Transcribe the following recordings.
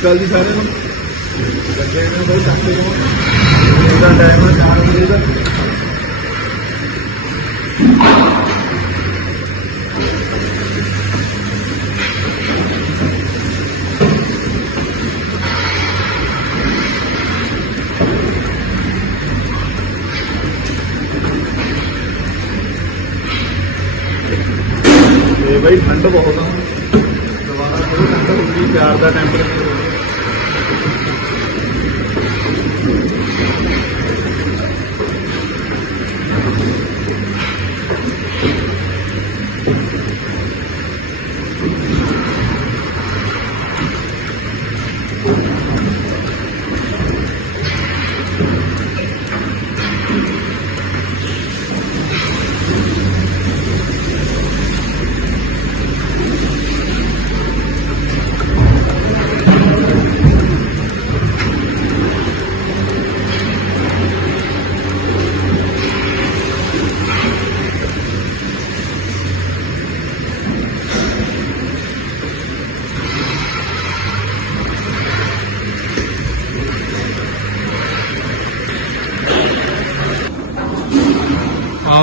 ਜੀ ਅਕਾਲ ਜੀ ਸਾਰਿਆਂ ਨੂੰ। ਲੱਗੇ ਨੇ ਬਈ ਟਾਕੇ ਨੂੰ। ਇਹਦਾ ਟਾਈਮ ਹੈ 4 ਵਜੇ ਦਾ। ਤੇ ਬਈ ਠੰਡ ਬਹੁਤ ਆ। ਦੁਬਾਰਾ ਥੋੜੀ ਠੰਡ ਹੋ ਗਈ ਪਿਆਰ ਦਾ ਟੈਂਪਰੇਚਰ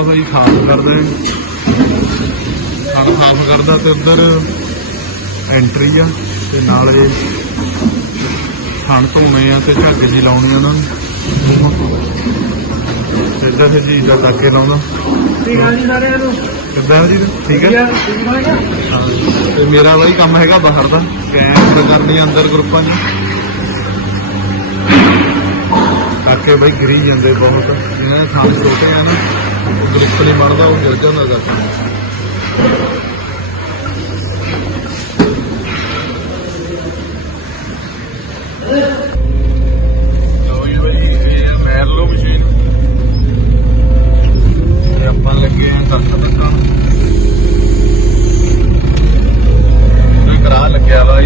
ਆ ਬਈ ਖਾਸ ਕਰਦਾ ਖਾਣ ਸਾਫ਼ ਕਰਦਾ ਤੇ ਉਧਰ ਐਂਟਰੀ ਆ ਤੇ ਨਾਲ ਇਹ ਖਾਣ ਧੋਣੇ ਆ ਤੇ ਝੱਗ ਜੀ ਲਾਉਣੀ ਉਹਨਾਂ ਨੂੰ। ਇੱਧਰ ਇਹ ਜੀ ਦਾ ਟਾਕੇ ਲਾਉਂਦਾ। ਠੀਕ ਆ ਜੀ ਸਾਰਿਆਂ ਨੂੰ। ਕਿੱਦਾਂ ਜੀ ਠੀਕ ਹੈ ਤੇ ਮੇਰਾ ਬਈ ਕੰਮ ਹੈਗਾ ਬਾਹਰ ਦਾ। ਕੈਂਪ ਕਰਨੀ ਅੰਦਰ ਗਰੁੱਪਾਂ 'ਚ। ਕਾਕੇ ਬਈ ਗਿਰੀ ਜਾਂਦੇ ਬਹੁਤ। ਇਹਨਾਂ ਦੇ ਥਾਂ ਛੋਟੇ ਆ ਨਾ। ਉਹ ਗਰੁੱਪ ਨਹੀਂ ਬਣਦਾ, ਉਹ ਗਿਰ ਜਾਂਦਾ ਕਾਕਾ ਲਓ ਜੀ ਬਈ, ਇਹ ਮੈਰਲੋ ਮਸ਼ੀਨ। ਤੇ ਆਪਾਂ ਲੱਗੇ ਆ ਤੱਕ ਤੱਕਾਂ। ਕੋਈ ਕਰਾ ਲੱਗਿਆ ਵਾ।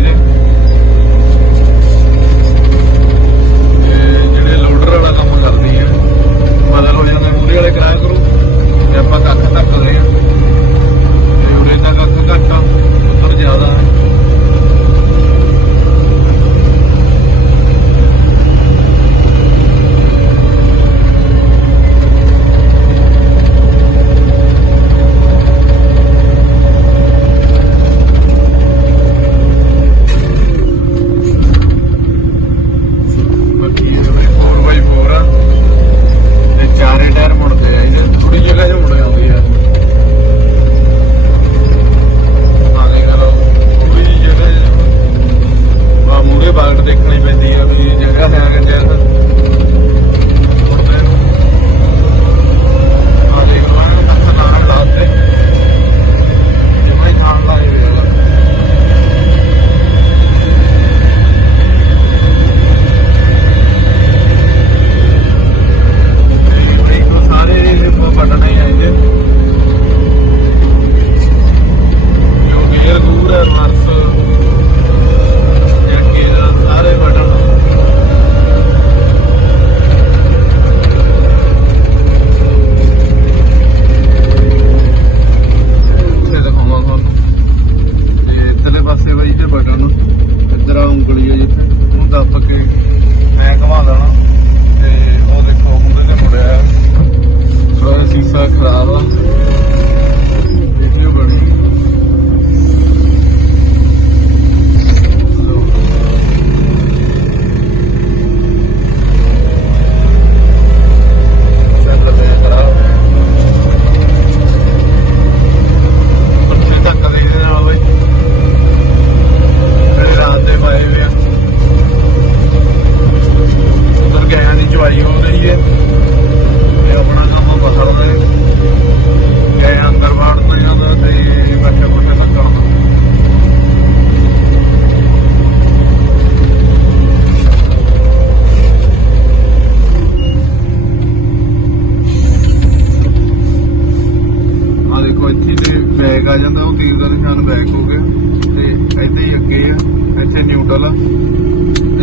ਸਾਈਕਲ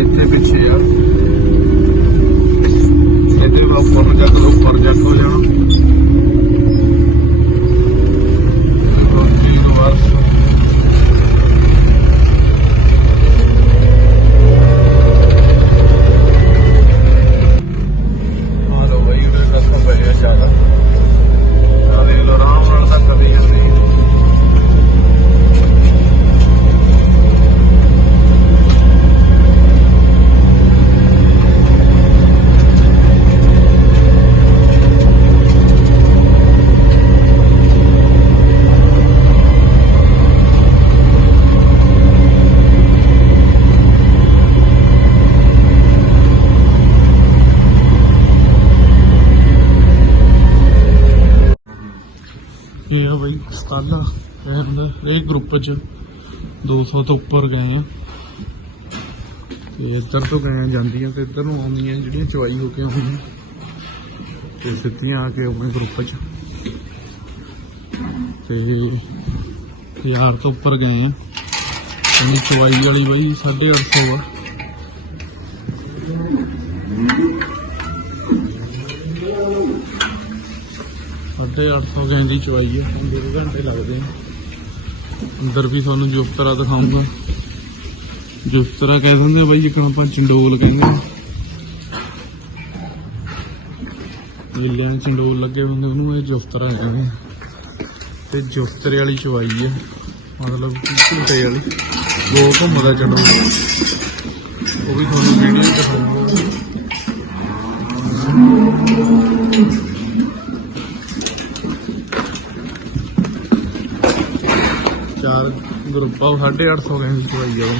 ਇੱਥੇ ਪਿੱਛੇ ਆ। ਇਹਦੇ ਉੱਪਰ ਨੂੰ ਜਦ ਉੱਪਰ ਜੱਟ ਹੋ ਜਾਣਾ। ਜ਼ਿਆਦਾ। ਆ। ਬਈ ਸਤਾਲਾ ਕਹਿੰਦਾ ਇਹ ਗਰੁੱਪ ਚ 200 ਤੋਂ ਉੱਪਰ ਗਏ ਆ। ਤੇ ਇੱਧਰ ਤੋਂ ਗਏ ਜਾਂਦੀਆਂ ਤੇ ਇੱਧਰ ਨੂੰ ਆਉਂਦੀਆਂ ਜਿਹੜੀਆਂ ਚਵਾਈ ਹੋ ਕੇ ਆਉਂਦੀਆਂ। ਤੇ ਸਿੱਧੀਆਂ ਆ ਕੇ ਆਪਣੇ ਗਰੁੱਪ ਚ। ਤੇ ਹਜ਼ਾਰ ਤੋਂ ਉੱਪਰ ਗਏ ਆ। ਇੰਨੀ ਚੁਆਈ ਵਾਲੀ ਬਈ 850 ਆ। ਸਾਢੇ ਅੱਠ ਸੌ ਗੈਂ ਦੀ ਚਵਾਈ ਹੈ ਦੋ ਘੰਟੇ ਲੱਗਦੇ ਨੇ। ਅੰਦਰ ਵੀ ਤੁਹਾਨੂੰ ਜੁਫਤਰਾ ਦਿਖਾਉਂਗਾ ਜੁਫਤਰਾ ਕਹਿ ਦਿੰਦੇ ਆ ਬਾਈ, ਜਿੱਕਣ ਆਪਾਂ ਚੰਡੋਲ ਕਹਿੰਦੇ ਆ। ਜਿੱਲਿਆਂ ਚੰਡੋਲ ਲੱਗੇ ਹੁੰਦੇ, ਉਹਨੂੰ ਇਹ ਜੁਫਤਰਾ ਕਹਿੰਦੇ ਤੇ ਜੁਫਤਰੇ ਵਾਲੀ ਚਵਾਈ ਹੈ ਮਤਲਬ ਕਿ ਵਾਲੀ। ਉਹ ਘੁੰਮਦਾ ਚੰਡੋਲ ਉਹ ਵੀ ਤੁਹਾਨੂੰ ਵੀਡੀਓ ਦਿਖਾਉਂਗਾ ਚਾਰ ਗਰੁੱਪਾਂ 850 ਗਏ ਦਵਾਈ ਚਵਾਈ ਆ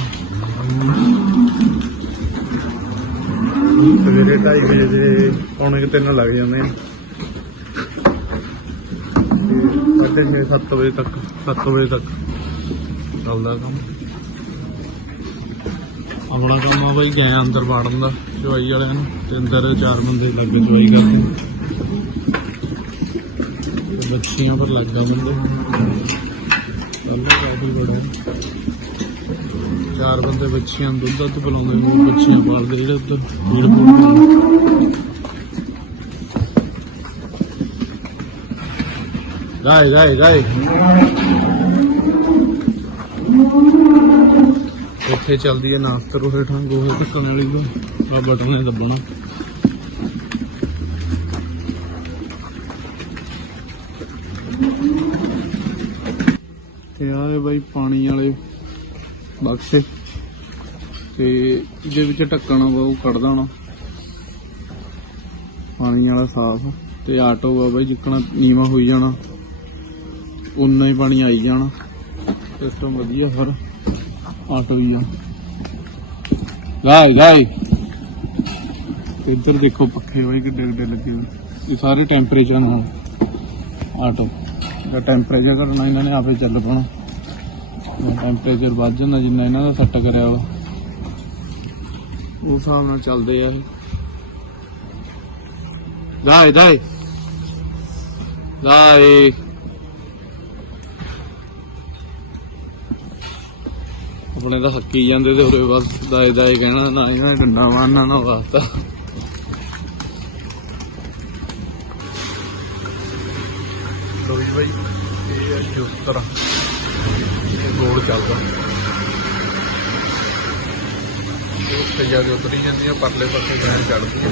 ਸਵੇਰੇ 2:30 ਵਜੇ ਦੇ ਪੌਣੇ ਕੁ ਤਿੰਨ ਲੱਗ ਜਾਂਦੇ ਆ। ਤੇ ਸਾਢੇ ਛੇ 7 ਵਜੇ ਤੱਕ 7 ਵਜੇ ਤੱਕ। ਚੱਲਦਾ ਕੰਮ। ਆਪਣਾ ਕੰਮ ਆ ਬਈ ਗਏ ਅੰਦਰ ਵਾੜਨ ਦਾ ਚਵਾਈ ਵਾਲਿਆਂ ਨੂੰ। ਤੇ ਅੰਦਰ ਚਾਰ ਬੰਦੇ ਲੱਗੇ ਚਵਾਈ ਕਰਦੇ ਬੱਚੀਆਂ ਪਰ ਲੱਗਾ ਬੰਦੇ। ਚੱਲਦਾ ਕਾਫੀ ਬੜਾ। ਚਾਰ ਬੰਦੇ ਬੱਚੀਆਂ ਦੁੱਧ ਦੁੱਧ ਪਿਲਾਉਂਦੇ ਨੇ ਬੱਚੀਆਂ ਪਾਲਦੇ ਜਿਹੜੇ ਉੱਧਰ ਪੀੜ ਪੂੜ ਗਾਏ ਗਾਏ ਗਾਏ ਇੱਥੇ ਚੱਲਦੀ ਹੈ ਨਾਸਤਰ ਉਹ ਹੇਠਾਂ ਗੋਹੇ ਧੱਕਣ ਵਾਲੀ ਤੋਂ ਆ ਬਟਨ ਨੇ ਦੱਬਣਾ। ਤੇ ਆਹ ਬਾਈ ਪਾਣੀ ਵਾਲੇ ਬਕਸੇ ਤੇ ਇਹਦੇ ਵਿੱਚ ਢੱਕਣਾ ਵਾ ਉਹ ਕੱਢ ਦੇਣਾ। ਪਾਣੀ ਵਾਲਾ ਸਾਫ਼। ਤੇ ਆਟੋ ਵਾ ਬਾਈ ਜਿੱਕਣਾ ਨੀਵਾ ਹੋਈ ਜਾਣਾ। ਉਨਾ ਹੀ ਪਾਣੀ ਆਈ ਜਾਣਾ। ਸਿਸਟਮ ਵਧੀਆ ਫਿਰ ਆਟੋ ਹੀ ਆ। ਗਾਏ ਤੇ ਇੱਧਰ ਦੇਖੋ ਪੱਖੇ ਬਾਈ ਕਿੱਡੇ ਕਿੱਡੇ ਲੱਗੇ ਹੋਏ। ਇਹ ਸਾਰੇ ਟੈਂਪਰੇਚਰ ਨਾਲ ਆਟੋ। ਦਾ ਟੈਂਪਰੇਚਰ ਘਟਣਾ ਇਹਨਾਂ ਨੇ ਆਪੇ ਚੱਲ ਪਣਾ। ਟੈਂਪਰੇਚਰ ਵੱਧ ਜਾਂਦਾ ਜਿੰਨਾ ਇਹਨਾਂ ਦਾ ਸੈੱਟ ਕਰਿਆ ਵਾ। ਉਸ ਹਿਸਾਬ ਨਾਲ ਚੱਲਦੇ ਆ ਇਹ। ਦਾਏ ਦਾਏ ਦਾਏ ਆਪਣੇ ਤਾਂ ਹੱਕੀ ਜਾਂਦੇ ਤੇ ਉਰੇ ਬਸ ਦਾਏ ਦਾਏ ਕਹਿਣਾ, ਨਾ ਇਹਨਾਂ ਡੰਡਾ ਮਾਰਨਾ, ਨਾ ਵਾਸਤਾ ਸੋਈ ਬਾਈ, ਇਹ ਹੈ ਜਿਸ ਰੋਡ ਚੱਲਦਾ। ਉੱਥੇ ਜਾ ਕੇ ਉਤਰੀ ਜਾਂਦੀ ਆ, ਪਰਲੇ ਪਾਸੇ ਗੈਰ ਚੜਦੀ ਹੈ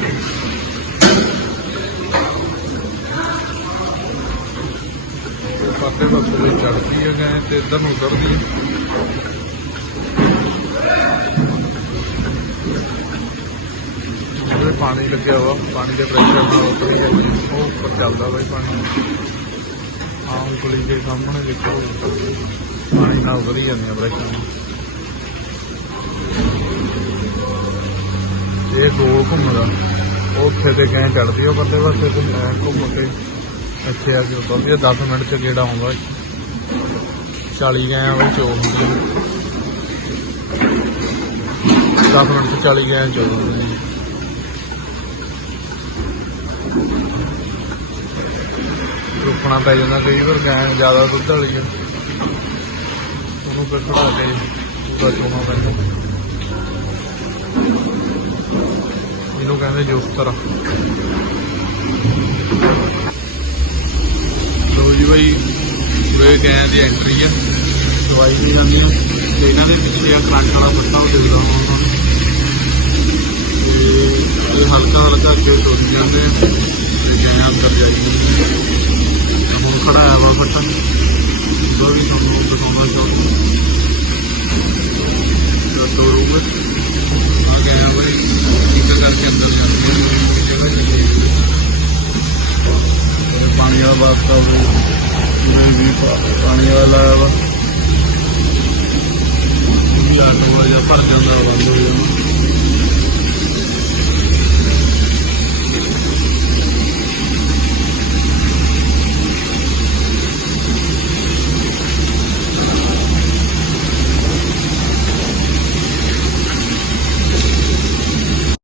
ਪਰਲੇ ਪਾਸੇ ਚੜਦੀ ਹੈ ਗੈਰ ਤੇ ਇੱਧਰ ਨੂੰ ਉਤਰਦੀ ਹੈ ਉਹਦੇ ਪਾਣੀ ਲੱਗਿਆ ਵਾ, ਪਾਣੀ ਦੇ ਪ੍ਰੈਸ਼ਰ ਨਾਲ ਉਤਰੀ ਜਾਂਦੀ ਉਹ ਉੱਪਰ ਚੱਲਦਾ ਬਾਈ ਪਾਣੀ। ਆਮ ਕੁਲੀ ਦੇ ਸਾਹਮਣੇ ਦੇਖੋ। ਪਾਣੀ ਨਾਲ ਵਧੀ ਜਾਂਦੇ ਆ ਇਹ ਗੋਲ ਘੁੰਮਦਾ ਉੱਥੇ ਤੇ ਗਏ ਚੜਦੀ ਉਹ ਬੰਦੇ ਵਾਸਤੇ ਘੁੰਮ ਕੇ ਇੱਥੇ ਆ ਕੇ ਉਤਰਦੀ 10 ਮਿੰਟ ਚ ਗੇੜਾ ਆਉਂਦਾ। 40 ਗਏ ਆ ਉਹ ਚੋ ਹੁੰਦੀ 10 ਮਿੰਟ ਚ 40 ਗਏ ਚੋ ਹੁੰਦੀ ਆ। ਰੁਕਣਾ ਪੈ ਜਾਂਦਾ, ਕਈ ਵਾਰ ਗਾਂ ਜ਼ਿਆਦਾ ਦੁੱਧ ਵਾਲੀ ਆ ਉਹਨੂੰ ਖੜਾ ਕੇ ਪੂਰਾ ਚੋਣਾ ਪੈਂਦਾ ਇਹਨੂੰ ਕਹਿੰਦੇ ਜੋਸਤਰ। ਲੋ ਜੀ ਬਾਈ ਵੇ ਗਾਂ ਦੀ ਐਂਟਰੀ ਆ। ਦਵਾਈ ਵੀ ਜਾਂਦੀ ਹੈ ਤੇ ਇਹਨਾਂ ਦੇ ਪਿੱਛੇ ਆ ਕਰੰਟ ਵਾਲਾ ਪੱਟਾ ਉਹ ਦੇਖਦਾ ਹਾਂ ਤੇ ਇਹ ਹਲਕਾ ਹਲਕਾ ਅੱਗੇ ਤੁਰ ਜਾਂਦੇ ਆ। ਤੇ ਜਿਵੇਂ ਅੰਦਰ ਜਾਈਏ ਹੁਣ ਖੜਾ ਹੈ ਵਾ ਫੱਟਾ ਉਹ ਵੀ ਵਾ ਵੀ